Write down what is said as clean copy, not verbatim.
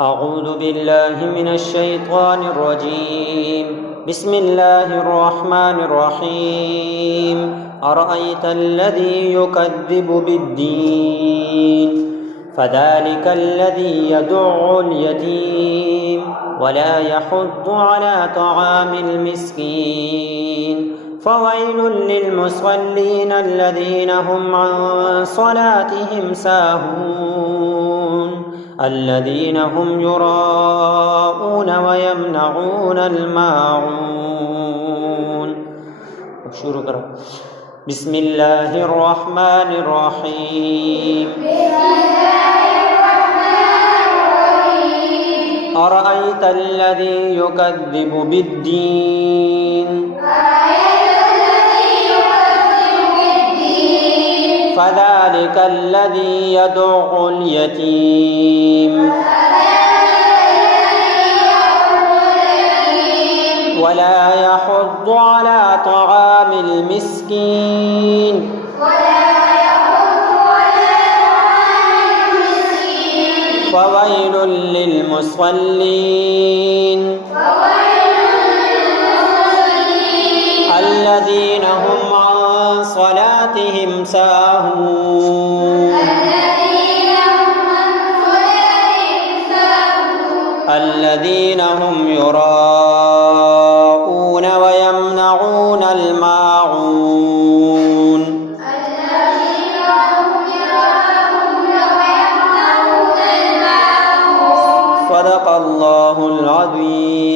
أعوذ بالله من الشيطان الرجيم. بسم الله الرحمن الرحيم. أرأيت الذي يكذب بالدين فذلك الذي يدع اليتيم ولا يحض على طعام المسكين فويل للمصلين الذين هم عن صلاتهم ساهون الذين هم يراءون ويمنعون الماعون. شروع کرو. بسم الله الرحمن الرحيم. أرأيت الذي يكذب بالدين فذلك الذي يدع اليتيم ولا يحض على طعام المسكين فويل للمصلين الذين هم عن صلاتهم ساهون الذين هم يراءون ويمنعون الماعون. صدق الله العظيم.